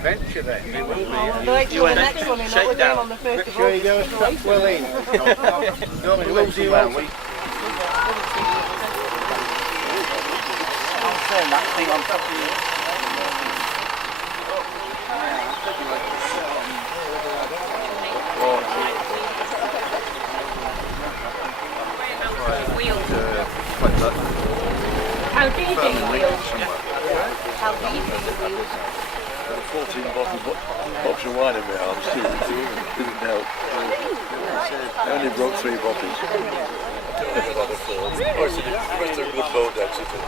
adventure then. Well, we'll wait till the next one in. We're going on the 1st of August. Sure you go strap well in. Don't lose you out. I'll turn that thing on top of you. How do you think the wheels? How do you think the wheels? 14 bottles of wine in my arms too. Didn't help. I only broke 3 bottles. Oh, it's a good boat actually.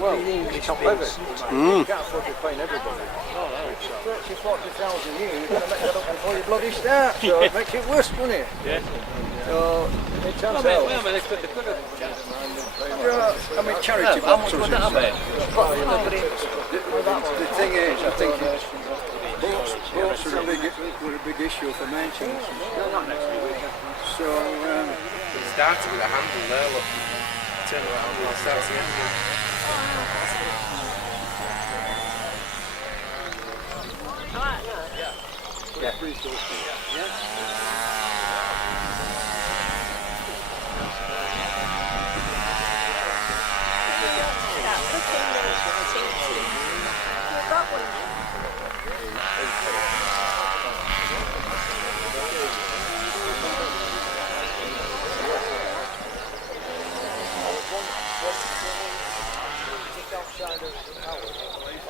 Well, English top heavy. You can't afford to pay everybody. 30,000 a year, you're going to make that up before you bloody start, so it makes it worse, wouldn't it? Yeah. So, it turns out. I mean, charity boxes. The thing is, I think boats are a big issue for maintenance. So, it starts with a handle there, look. Turn it around, it starts the engine. yeah.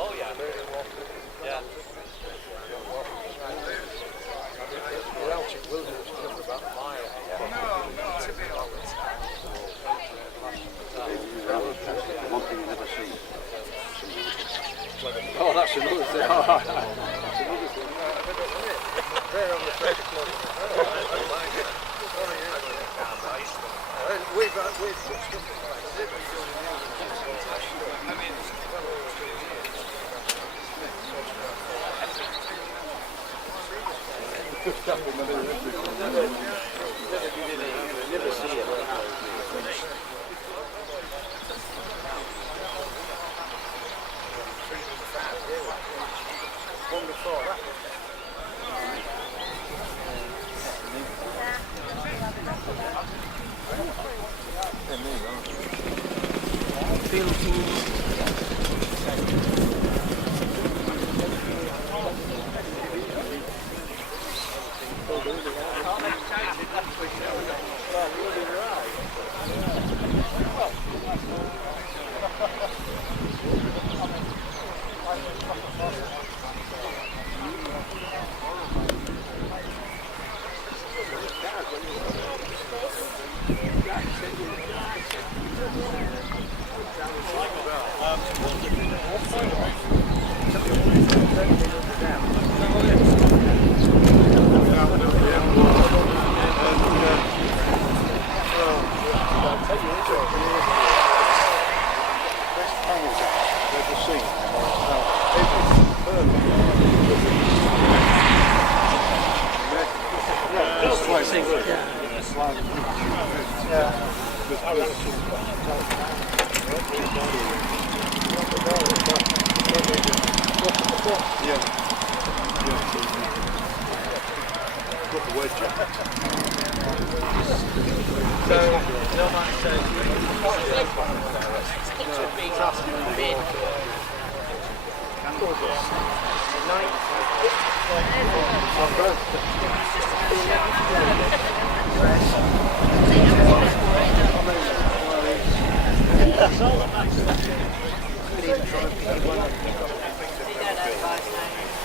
Oh yeah. Yeah. One thing you never see. Oh, that's another thing. Oh, that's another thing. They're on the first club. We've got stuff never see it. One before that.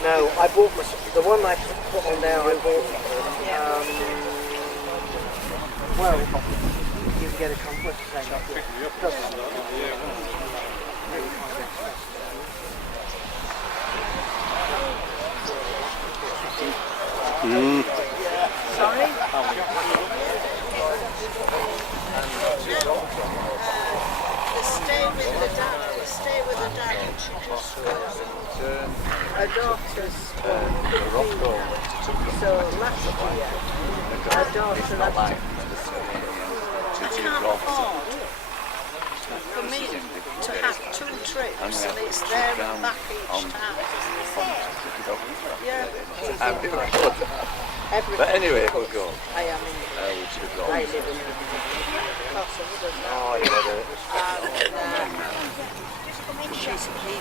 No, I bought the one I put on there. I bought. Well, you can get a comfort Sorry? Stay with the dad. Her daughter's so last year, her daughter had for me to have 2 trips and it's there and back each time. Yeah. But anyway, we'll go. I am in. We should go. I live in Oh, yeah,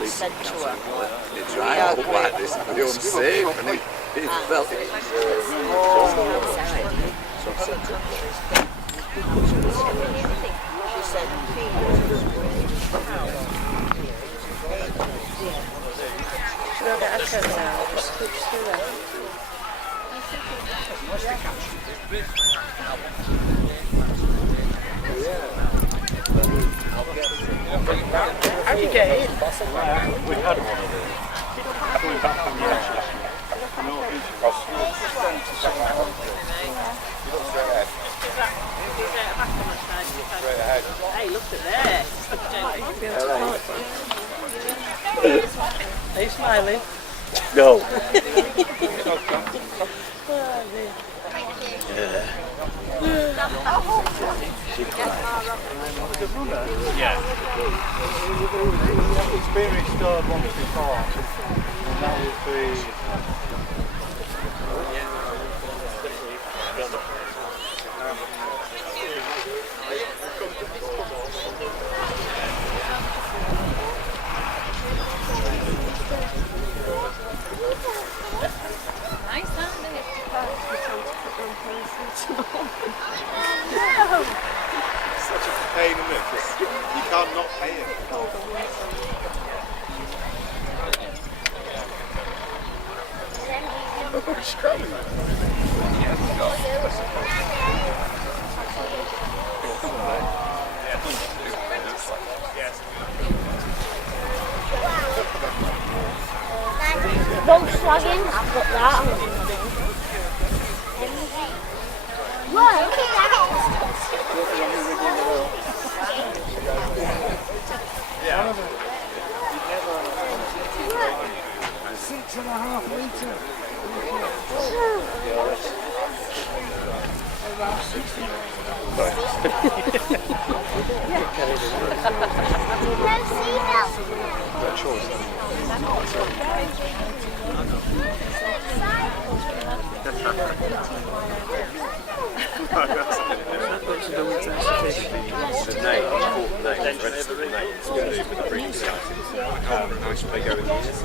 he said to her, he tried to like this to be unsafe, and he felt it. she said, should I get her coat out? Just scooch through there. How do you get in? We had one of those. Coming back from the action. Hey, look at that. Are you smiling? No. Yeah. Experienced once before, and that would be. Nice, aren't they? Such a pain in it. You can't not pay it. Volkswagen, I've got that. Whoa, look at that. Yeah. 6.5 litre. No seatbelt. The name, registered name, it's going to do with the breeding society. How should they go in these?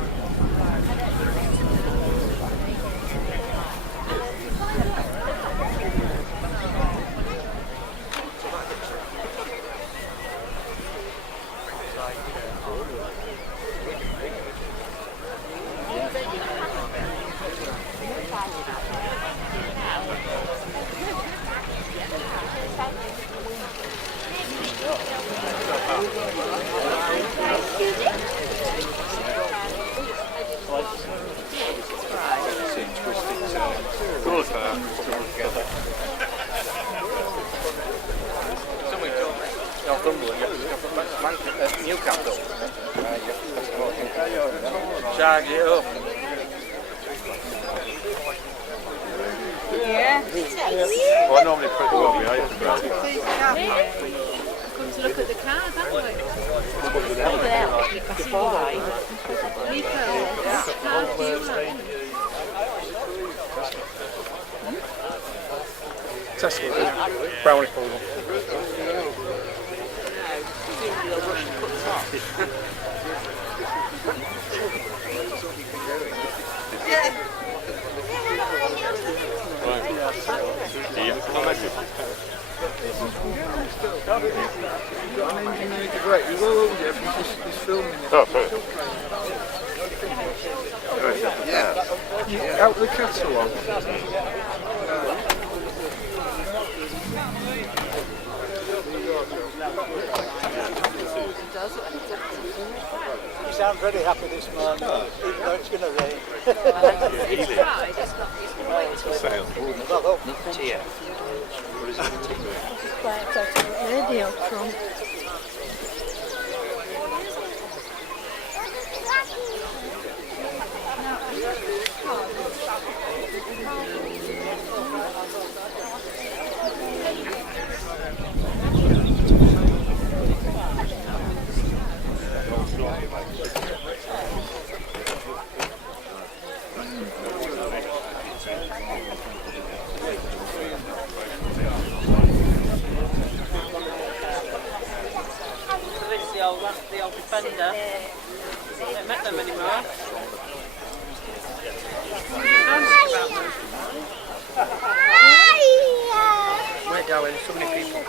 Newcastle. Shag it up. Yeah. Well, I normally put it well behind the ground. Come to look at the cars, haven't we? Look at that. See why? Tesco, brownie pool. Great, you will hold it, he's filming it. Oh, sorry. Out the kettle on. You sound very happy this morning, even though it's going to rain. It's right, it's got Well up. Radio from. Yeah. Haven't met them anymore. Wait, darling, there's so many people.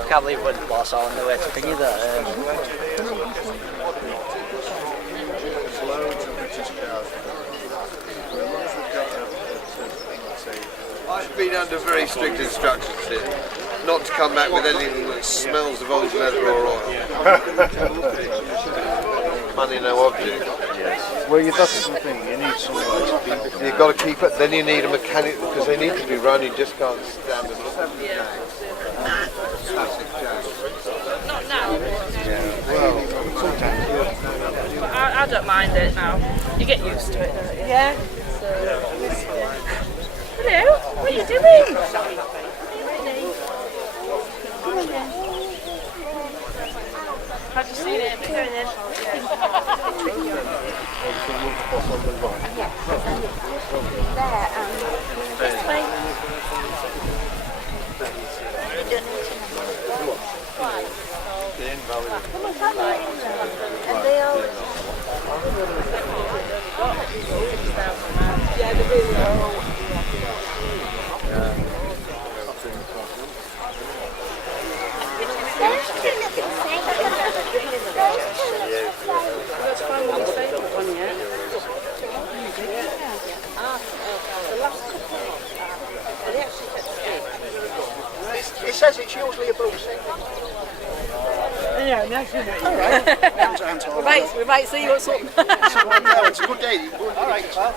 I can't believe when boss on the way to thingy that. I've been under very strict instructions here, not to come back with anything that smells of old leather or oil. Money no object. Yes. Well, that's the thing. You need someone. You've got to keep it. Then you need a mechanic because they need to be run. You just can't stand and look at them. Not now. Well, sometimes. But I don't mind it now. You get used to it, don't you? Yeah. Hello, what are you doing? How'd you see it? Going in. This way. And they all... Yeah, they really are. It says it's usually above 6. Yeah, nice, isn't it? All right. We might see what's up. No, it's a good day. All right, well.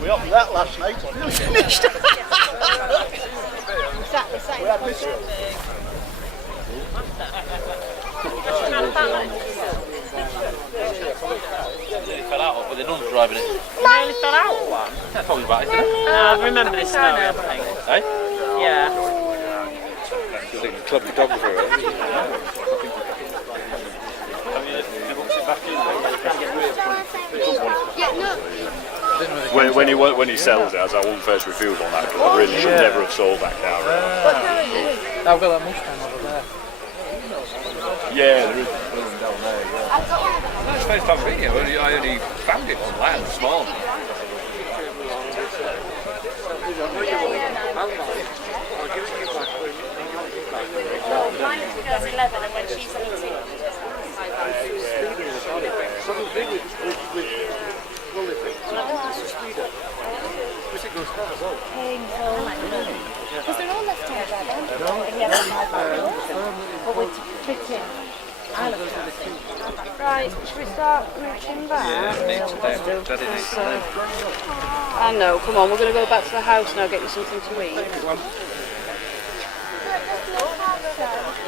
We upped that last night. We finished. We had this one. Nearly fell out, but they're not driving it. Nearly fell out of one. That's probably about it, isn't it? I remember this story, I think. Eh? Yeah. Club photographer. When he sells it, as I wasn't first revealed on that, because I really should never have sold that car. I've got that Mustang over there. Yeah, there is. That's the first time reading it. I only found it online this morning. Mine goes 11 and when she's 18. Because they're all left hand drive, aren't they? But we're fitting. Right, should we start reaching back? I know, come on, we're going to go back to the house now, get you something to eat.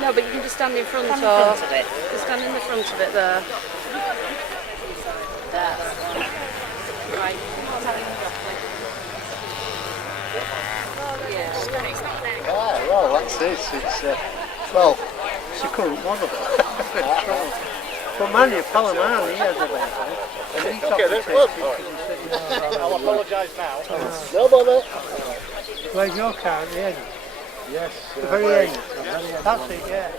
No, but you can just stand in front of it. Just stand in the front of it there. right. Tell him roughly. Yeah. Ah, well, that's it. It's, well, it's a current one of it. But man, you follow man, he has a bit. Okay, then, I'll apologise now. No bother. Where's your car at the end? Yes. The very end? That's it, yeah.